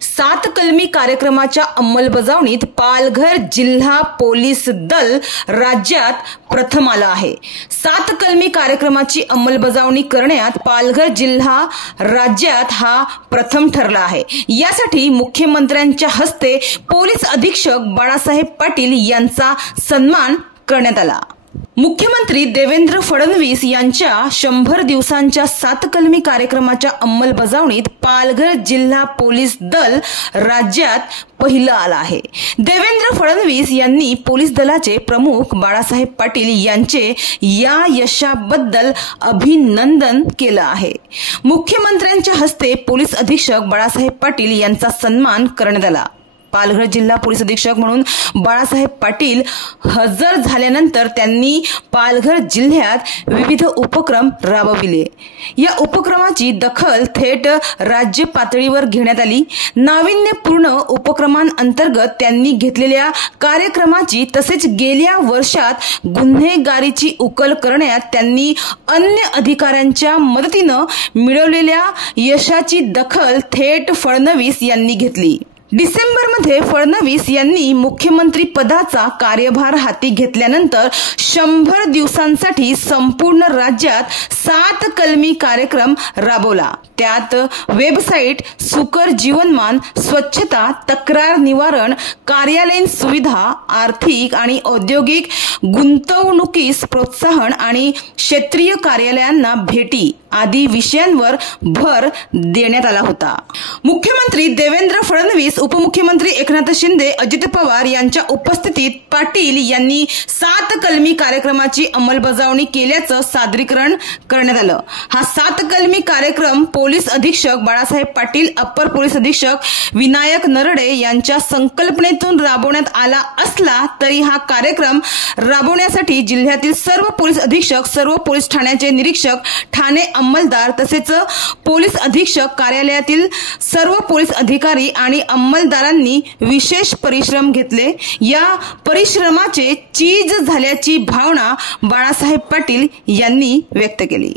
सात कलमी कार्यक्रमाच्या अंमलबजावणीत पालघर जिल्हा पोलीस दल राज्यात प्रथम आला आहे। सात कलमी कार्यक्रमाची अंमलबजावणी करण्यात पालघर जिल्हा राज्यात हा प्रथम ठरला आहे। यासाठी मुख्यमंत्र्यांच्या हस्ते पोलीस अधीक्षक बाळासाहेब पाटील यांचा सन्मान करण्यात आला। मुख्यमंत्री देवेंद्र फडणवीस यांच्या 100 दिवसांच्या सात कलमी कार्यक्रमाच्या अंमलबजावणीत पालघर जिल्हा पोलीस दल राज्यात पहिलं आलं आहे। देवेंद्र फडणवीस यांनी पोलीस दलाचे प्रमुख बाळासाहेब पाटील यांचे या यशाबद्दल अभिनंदन केलं आहे। मुख्यमंत्र्यांच्या हस्ते पोलीस अधीक्षक बाळासाहेब पाटील यांचा सन्मान करण्यात आला। पालघर जिल्हा पोलीस अधीक्षक म्हणून बाळासाहेब पाटील हजर झाल्यानंतर त्यांनी पालघर जिल्ह्यात विविध उपक्रम राबविले। या उपक्रमाची दखल थेट राज्य पातळीवर घेण्यात आली। नाविन्यपूर्ण उपक्रमांतर्गत त्यांनी घेतलेल्या कार्यक्रमाची तसेच गेल्या वर्षात गुन्हेगारीची उकल करण्यात त्यांनी अन्य अधिकाऱ्यांच्या मदतीने मिळवलेल्या यशाची दखल थेट फडणवीस यांनी घेतली। डिसेंबरमध्ये फडणवीस यांनी मुख्यमंत्री पदाचा कार्यभार हाती घेतल्यानंतर 100 दिवसांसाठी संपूर्ण राज्यात 7 कलमी कार्यक्रम राबवला। त्यात वेबसाईट, सुकर जीवनमान, स्वच्छता, तक्रार निवारण, कार्यालयीन सुविधा, आर्थिक आणि औद्योगिक गुंतवणुकीस प्रोत्साहन आणि क्षेत्रीय कार्यालयांना भेटी आदी विषयांवर भर देण्यात आला होता। मुख्यमंत्री देवेंद्र फडणवीस, उपमुख्यमंत्री एकनाथ शिंदे, अजित पवार यांच्या उपस्थितीत पाटील यांनी 7 कलमी कार्यक्रमाची अंमलबजावणी केल्याचं सादरीकरण करण्यात आलं। हा 7 कलमी कार्यक्रम पोलीस अधीक्षक बाळासाहेब पाटील, अप्पर पोलीस अधीक्षक विनायक नरडे यांच्या संकल्पनेतून राबवण्यात आला असला तरी हा कार्यक्रम राबवण्यासाठी जिल्ह्यातील सर्व पोलीस अधीक्षक, सर्व पोलीस ठाण्याचे निरीक्षक, ठाणे अंमलदार तसेच पोलीस अधीक्षक कार्यालयातील सर्व पोलीस अधिकारी आणि अंमलदारांनी विशेष परिश्रम घेतले। या परिश्रमाचे चीज झाल्याची भावना बाळासाहेब पाटील यांनी व्यक्त केली।